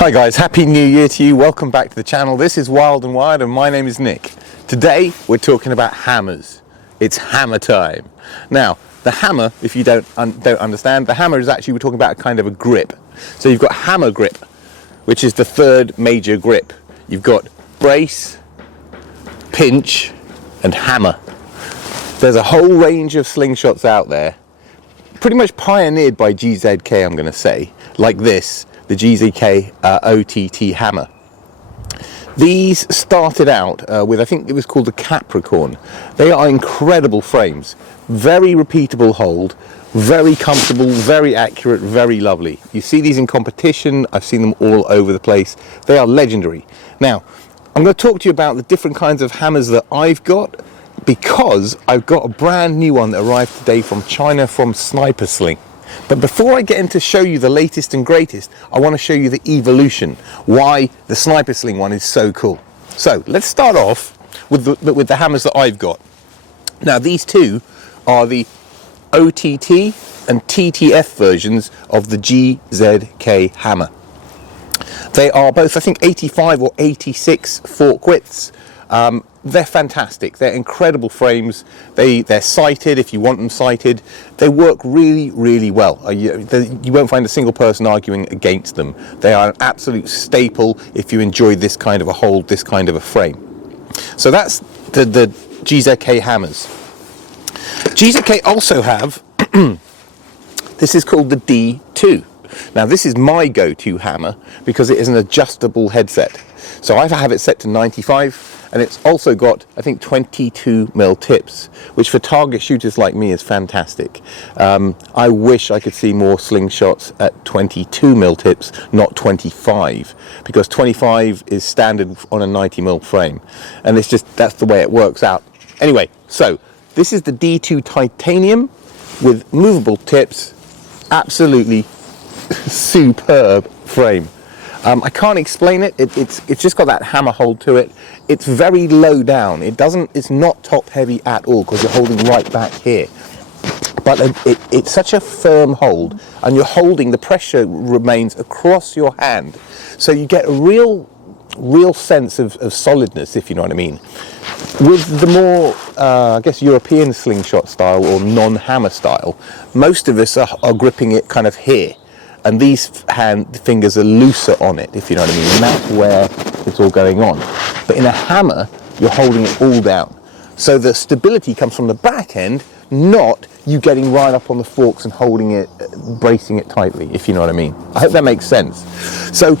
Hi guys, happy new year to you. Welcome back to the channel. This is Wild and Wired and my name is Nick. Today we're talking about hammers. It's hammer time. Now the hammer, if you don't understand, the hammer is actually, we're talking about a kind of a grip. So you've got hammer grip, which is the third major grip. You've got brace, pinch and hammer. There's a whole range of slingshots out there, pretty much pioneered by GZK, I'm going to say, like this, the GZK OTT hammer. These started out with, I think it was called the Capricorn. They are incredible frames, very repeatable hold, very comfortable, very accurate, very lovely. You see these in competition, I've seen them all over the place. They are legendary. Now, I'm going to talk to you about the different kinds of hammers that I've got, because I've got a brand new one that arrived today from China from Snipersling. But before I get into show you the latest and greatest, I want to show you the evolution, why the Snipersling one is so cool. So let's start off with the hammers that I've got. Now these two are the OTT and TTF versions of the GZK hammer. They are both, I think, 85 or 86 fork widths. They're fantastic. They're incredible frames. They're sighted if you want them sighted. They work really, really well. You won't find a single person arguing against them. They are an absolute staple if you enjoy this kind of a hold, this kind of a frame. So that's the GZK hammers. GZK also have, this is called the D2. Now this is my go-to hammer because it is an adjustable headset. So I have it set to 95 and it's also got, I think, 22mm tips, which for target shooters like me is fantastic. I wish I could see more slingshots at 22mm tips, not 25, because 25 is standard on a 90mm frame. And it's just, that's the way it works out. Anyway, so this is the D2 titanium with movable tips, absolutely superb frame. I can't explain it. It's just got that hammer hold to it. It's very low down. It's not top heavy at all because you're holding right back here. But it's such a firm hold, and you're holding, the pressure remains across your hand. So you get a real sense of solidness, if you know what I mean. With the more, I guess, European slingshot style or non-hammer style, most of us are gripping it kind of here. And these fingers are looser on it, if you know what I mean, and that's where it's all going on. But in a hammer, you're holding it all down. So the stability comes from the back end, not you getting right up on the forks and holding it, bracing it tightly, if you know what I mean. I hope that makes sense. So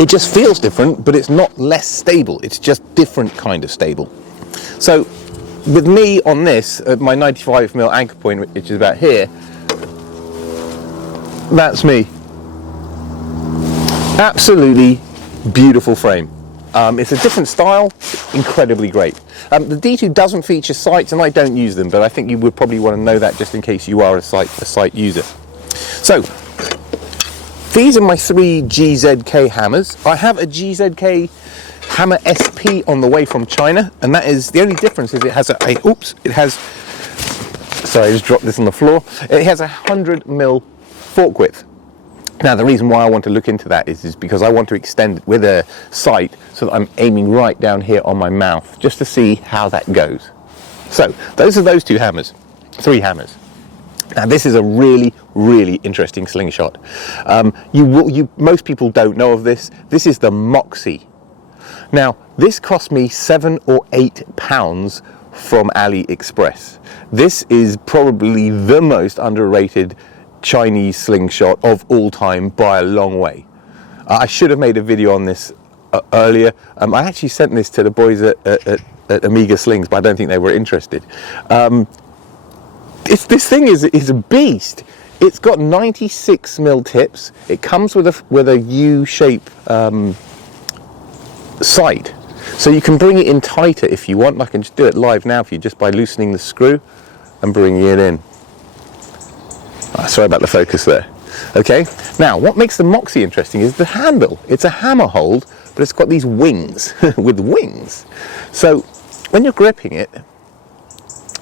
it just feels different, but it's not less stable. It's just different kind of stable. So with me on this, my 95mm anchor point, which is about here, that's me. Absolutely beautiful frame. It's a different style, incredibly great. The D2 doesn't feature sights, and I don't use them, but I think you would probably want to know that just in case you are a sight user. So these are my three GZK hammers. I have a GZK Hammer SP on the way from China, and that is, the only difference is it has sorry, I just dropped this on the floor. It has 100mm fork width. Now the reason why I want to look into that is because I want to extend it with a sight so that I'm aiming right down here on my mouth, just to see how that goes. So those are those two hammers, three hammers. Now this is a really, really interesting slingshot. Most people don't know of this. This is the Moxie. Now this cost me £7 or £8 from AliExpress. This is probably the most underrated Chinese slingshot of all time by a long way. I should have made a video on this earlier. I actually sent this to the boys at Amiga Slings, but I don't think they were interested. This thing is a beast. It's got 96mm tips. It comes with a U-shape sight, so you can bring it in tighter if you want. I can just do it live now for you just by loosening the screw and bringing it in. Sorry about the focus there. Okay, now what makes the Moxie interesting is the handle. It's a hammer hold, but it's got these wings with wings. So when you're gripping it,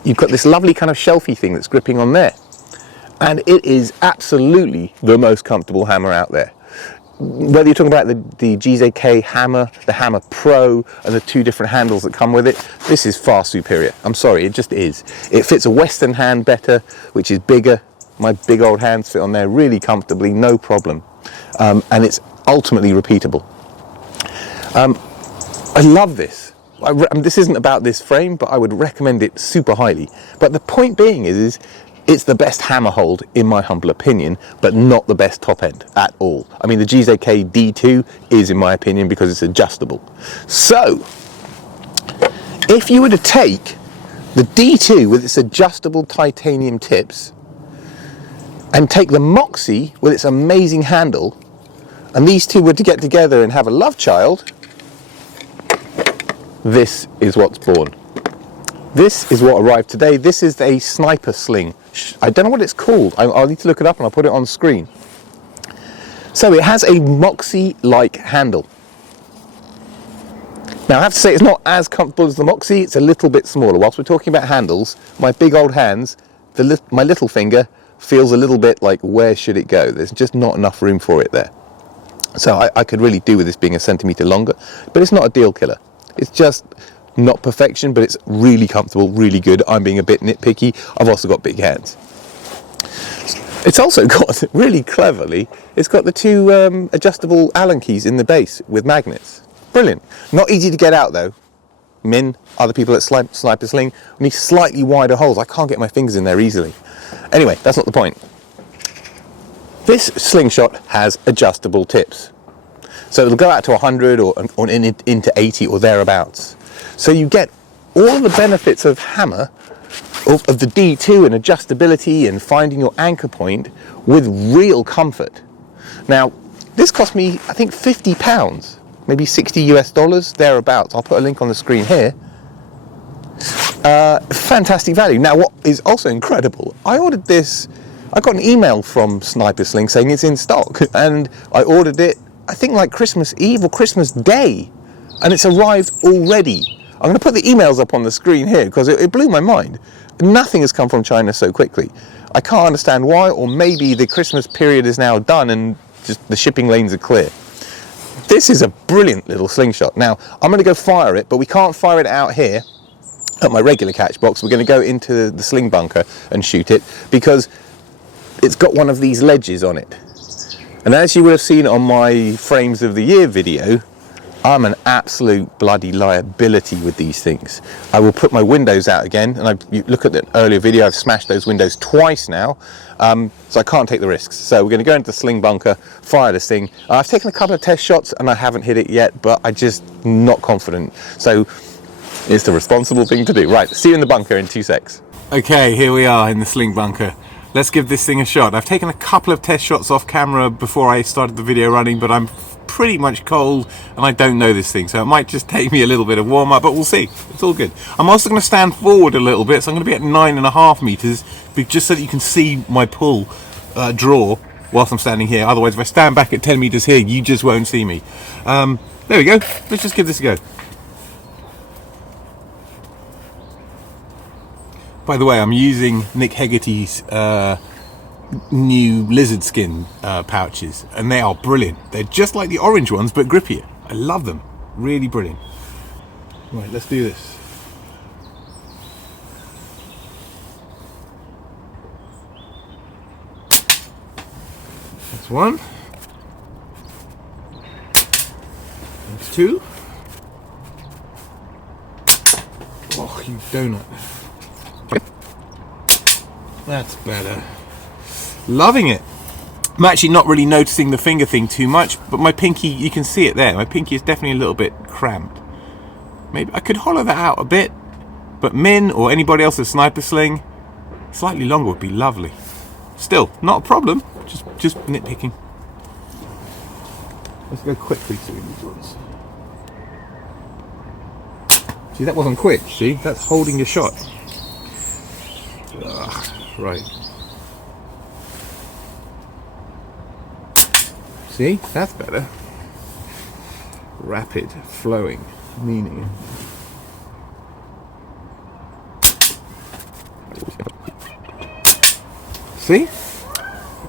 you've got this lovely kind of shelfy thing that's gripping on there. And it is absolutely the most comfortable hammer out there. whether you're talking about the GZK Hammer, the Hammer Pro, and the two different handles that come with it, this is far superior. I'm sorry, it just is. It fits a Western hand better, which is bigger. My big old hands fit on there really comfortably, no problem. And it's ultimately repeatable. I love this. This isn't about this frame, but I would recommend it super highly. But the point being is it's the best hammer hold, in my humble opinion, but not the best top end at all. I mean, the GZK D2 is, in my opinion, because it's adjustable. So, if you were to take the D2 with its adjustable titanium tips and take the Moxie with its amazing handle, and these two were to get together and have a love child, this is what's born. This is what arrived today. This is a Snipersling. I don't know what it's called. I'll need to look it up and I'll put it on screen. So it has a Moxie-like handle. Now I have to say it's not as comfortable as the Moxie. It's a little bit smaller. Whilst we're talking about handles, my big old hands, my little finger feels a little bit like, where should it go? There's just not enough room for it there. So I could really do with this being a centimetre longer, but it's not a deal killer. It's just not perfection, but it's really comfortable, really good. I'm being a bit nitpicky. I've also got big hands. It's also got, really cleverly, it's got the two adjustable Allen keys in the base with magnets. Brilliant. Not easy to get out though. Min, other people at Snipersling, need slightly wider holes. I can't get my fingers in there easily. Anyway, that's not the point. This slingshot has adjustable tips. So it'll go out to 100 or into 80 or thereabouts. So you get all the benefits of hammer, of the D2 and adjustability and finding your anchor point with real comfort. Now, this cost me, I think, £50, maybe 60 US dollars, thereabouts. I'll put a link on the screen here. Fantastic value. Now, what is also incredible, I ordered this, I got an email from Snipersling saying it's in stock, and I ordered it, I think like Christmas Eve or Christmas Day, and it's arrived already. I'm going to put the emails up on the screen here because it blew my mind. Nothing has come from China so quickly. I can't understand why, or maybe the Christmas period is now done and just the shipping lanes are clear. This is a brilliant little slingshot. Now, I'm going to go fire it, but we can't fire it out here at my regular catch box. We're going to go into the sling bunker and shoot it because it's got one of these ledges on it. And as you would have seen on my Frames of the Year video, I'm an absolute bloody liability with these things. I will put my windows out again, and you look at the earlier video, I've smashed those windows twice now, so I can't take the risks. So we're going to go into the sling bunker, fire this thing. I've taken a couple of test shots and I haven't hit it yet, but I'm just not confident. So it's the responsible thing to do. Right, see you in the bunker in 2 secs. Okay, here we are in the sling bunker. Let's give this thing a shot. I've taken a couple of test shots off camera before I started the video running, but I'm pretty much cold and I don't know this thing, so it might just take me a little bit of warm up, but we'll see. It's all good. I'm also going to stand forward a little bit, so I'm going to be at 9.5 meters, just so that you can see my pull draw whilst I'm standing here. Otherwise, if I stand back at 10 meters here, you just won't see me. There we go. Let's just give this a go. By the way, I'm using Nick Hegarty's new lizard skin pouches, and they are brilliant. They're just like the orange ones, but grippier. I love them. Really brilliant. Right, let's do this. That's one. That's two. Oh, you donut. That's better. Loving it. I'm actually not really noticing the finger thing too much, but my pinky, you can see it there. My pinky is definitely a little bit cramped. Maybe I could hollow that out a bit, but Min or anybody else at Snipersling, slightly longer would be lovely. Still, not a problem. Just nitpicking. Let's go quickly through these ones. See, that wasn't quick. See, that's holding your shot. Ugh. Right. See, that's better. Rapid, flowing, meaning. See?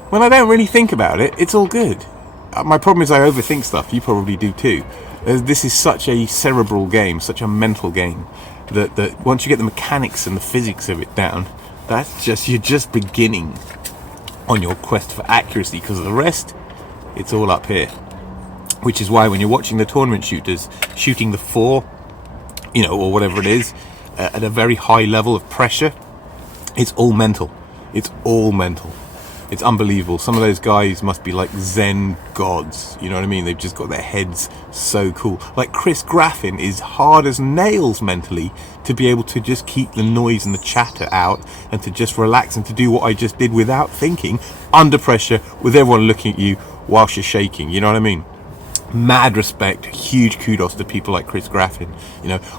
When I don't really think about it, it's all good. my problem is I overthink stuff. You probably do too. This is such a cerebral game, such a mental game, that once you get the mechanics and the physics of it down, you're just beginning on your quest for accuracy, because the rest, it's all up here. Which is why when you're watching the tournament shooters shooting the 4, or whatever it is, at a very high level of pressure, it's all mental. It's all mental. It's unbelievable. Some of those guys must be like Zen gods. You know what I mean? They've just got their heads so cool. Like Chris Graffin is hard as nails mentally to be able to just keep the noise and the chatter out and to just relax and to do what I just did without thinking, under pressure, with everyone looking at you whilst you're shaking. You know what I mean? Mad respect, huge kudos to people like Chris Graffin.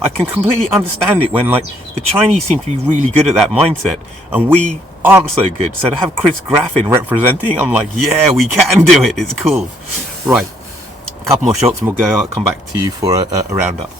I can completely understand it when, like, the Chinese seem to be really good at that mindset and we aren't so good. So to have Chris Graffin representing, I'm like, yeah, we can do it. It's cool. Right, a couple more shots and I'll come back to you for a roundup.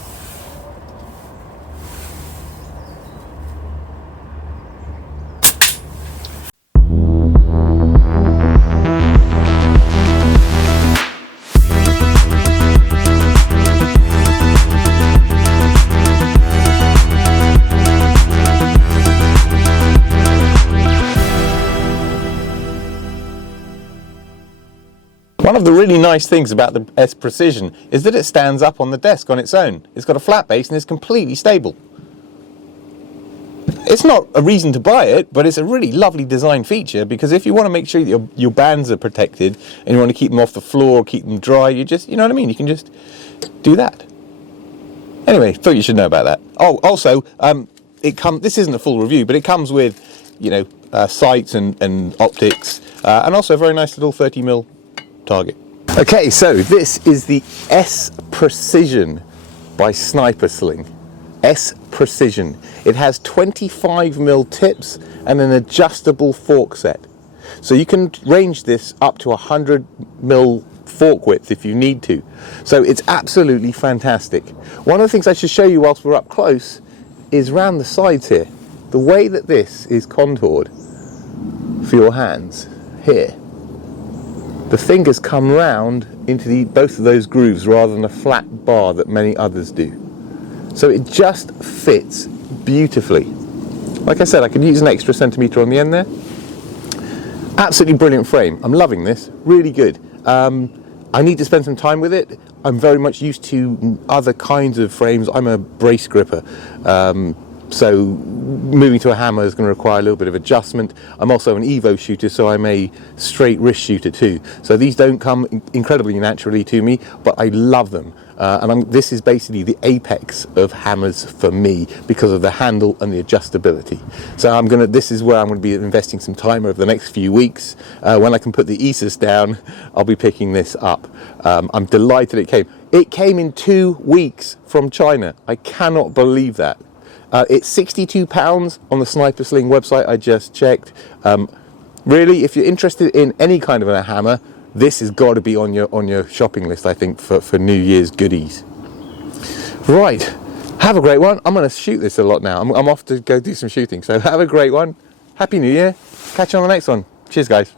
One of the really nice things about the S-Precision is that it stands up on the desk on its own. It's got a flat base and it's completely stable. It's not a reason to buy it, but it's a really lovely design feature, because if you want to make sure that your bands are protected and you want to keep them off the floor, keep them dry, you know what I mean? You can just do that. Anyway, thought you should know about that. Oh, also, this isn't a full review, but it comes with, sights and optics, and also a very nice little 30mm target. Okay, so this is the S-Precision by Snipersling. S-Precision. It has 25mm tips and an adjustable fork set. So you can range this up to 100mm fork width if you need to. So it's absolutely fantastic. One of the things I should show you whilst we're up close is round the sides here. The way that this is contoured for your hands here. The fingers come round into both of those grooves rather than a flat bar that many others do. So it just fits beautifully. Like I said, I could use an extra centimetre on the end there. Absolutely brilliant frame. I'm loving this. Really good. I need to spend some time with it. I'm very much used to other kinds of frames. I'm a brace gripper. So moving to a hammer is going to require a little bit of adjustment. I'm also an Evo shooter, so I'm a straight wrist shooter too. So these don't come incredibly naturally to me, but I love them. This is basically the apex of hammers for me because of the handle and the adjustability. So this is where I'm going to be investing some time over the next few weeks. When I can put the ESUS down, I'll be picking this up. I'm delighted it came. It came in 2 weeks from China. I cannot believe that. It's £62 on the Snipersling website. I just checked. Really, if you're interested in any kind of a hammer, this has got to be on your shopping list, I think, for New Year's goodies. Right, have a great one. I'm going to shoot this a lot now. I'm off to go do some shooting. So have a great one. Happy New Year. Catch you on the next one. Cheers, guys.